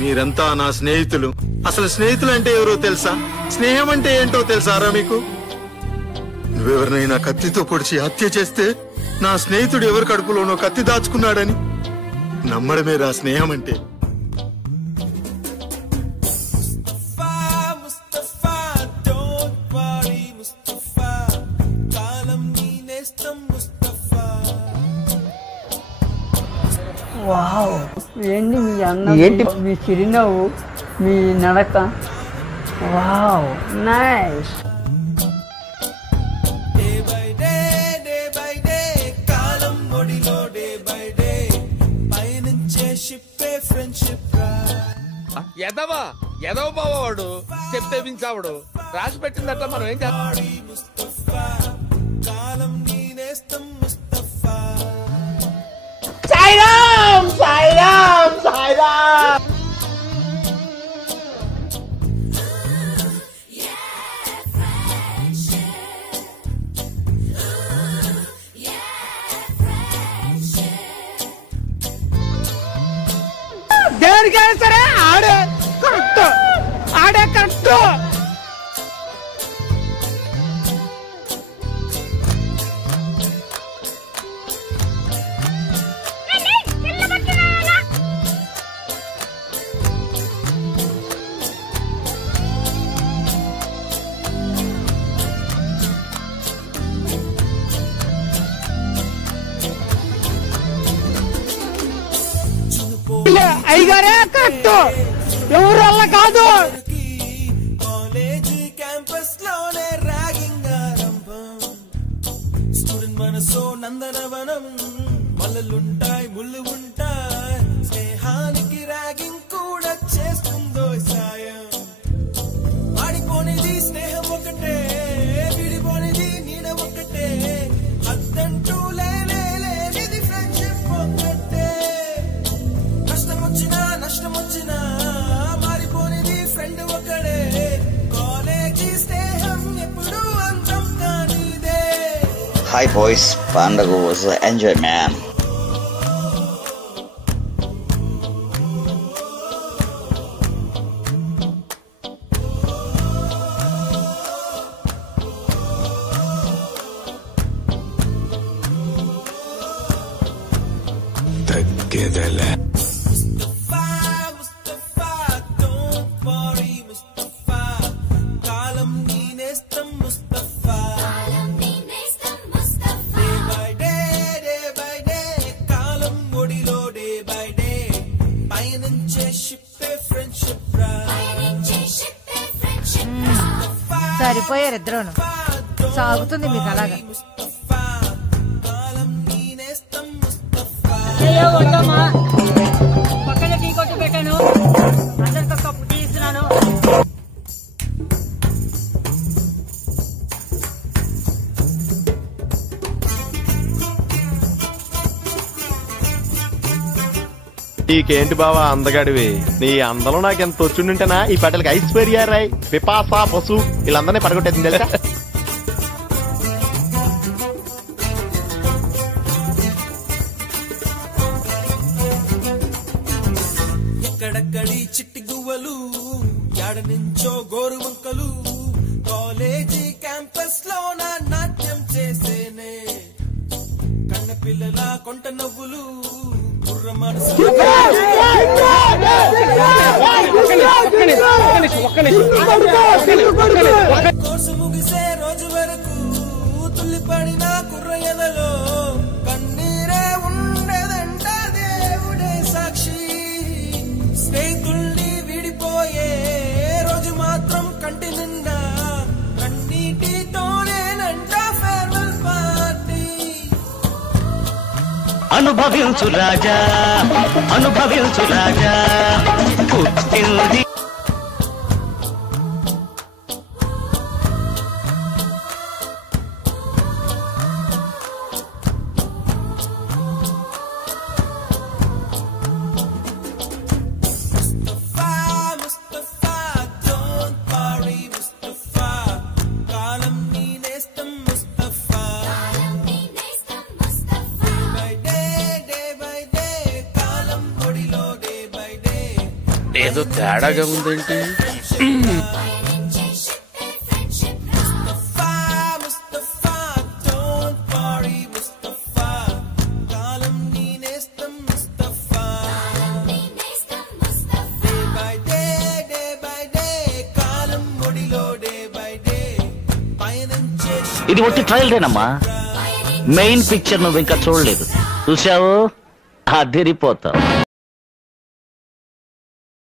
మీరంతా నా స్నేహితులు. అసలు స్నేహితులు అంటే ఎవరో తెలుసా? స్నేహం అంటే ఏంటో తెలుసారా మీకు? నువ్వెవరినైనా కత్తితో పొడిచి హత్య చేస్తే నా స్నేహితుడు ఎవరి కడుపులోనో కత్తి దాచుకున్నాడని నమ్మడమే రా స్నేహం అంటే. వావ్, ఏంటి మీ అందం, ఏంటి మీ చిరునవ్వు, మీ నడక. Wow, nice. ఎదవా ఎదవ బావాడు చెప్తే వించావుడు రాసి పెట్టిందట్లా మనం ఏం చేస్తాం? సాయిరామ్ సాయిరామ్ సాయిరామ్. దేనికైనా సరే ఆడే కరెక్ట్, ఆడే కరెక్ట్. అయ్యగారే కరెక్ట్, ఎవరు వల్ల కాదు. కాలేజీ క్యాంపస్ లోనే ర్యాగింగ్ ఆరంభం. స్టూడెంట్ మనసో నందనవనం, మల్లలుంటాయి ముళ్ళు ఉంటాయి. స్నేహానికి ర్యాగింగ్ కూడా చేస్తుందో సాయం. ఆడిపోనిది స్నేహం ఒకటే, విడిపోనిది నీడ ఒకటే. అద్దంటూ లేనిది ఫ్రెండ్షిప్ ఒకటే. కష్టం వచ్చినా నష్టం వచ్చినా మారిపోనిది ఫ్రెండ్ ఒకడే. కాలేజీ స్నేహం ఎప్పుడు అంతం కానిదే. Hi boys, పండగ was enjoy man. తగ్గేదలే. సరిపోయారు ఇద్దరును, సాగుతుంది మీకు అలాగా. పక్కన టీ కొట్టు పెట్టాను, అందరితో కప్పు టీ ఇస్తున్నాను. నీకేంటి బావా అందగాడివి, నీ అందలో నాకు ఎంత వచ్చుంటేనా ఈ పట్టలకి ఐశ్వర్య రాయ్, పిపాసా, పశు వీళ్ళందరినీ పడగొట్టేది తెలుసా? ఎక్కడక్కడి చిట్టి గువ్వలు, యాడ నుంచో గోరు వంకలు. కాలేజీ క్యాంపస్ లో నా నాట్యం చేసేనే. కన్న పిల్లల కొంట నవ్వులు, కుర్ర మనసు కోర్సు ముగిసే రోజు వరకు తుల్లిపడిన కుర్ర ఎదలో కన్నీరే ఉండదంట దేవుడే సాక్షి. స్నేహితుల్ని విడిపోయే రోజు మాత్రం కంటి నిండా కన్నీటితోనేనంట ఫేర్వెల్ పార్టీ. అనుభవించు రాజా, అనుభవించు రాజా, పుట్టింది ఏదో తేడాగా ఉందేంటి? ఇది ఒట్టి ట్రయల్ డేనమ్మా. మెయిన్ పిక్చర్ నువ్వు ఇంకా చూడలేదు. చూసావు అదిరిపోతావు.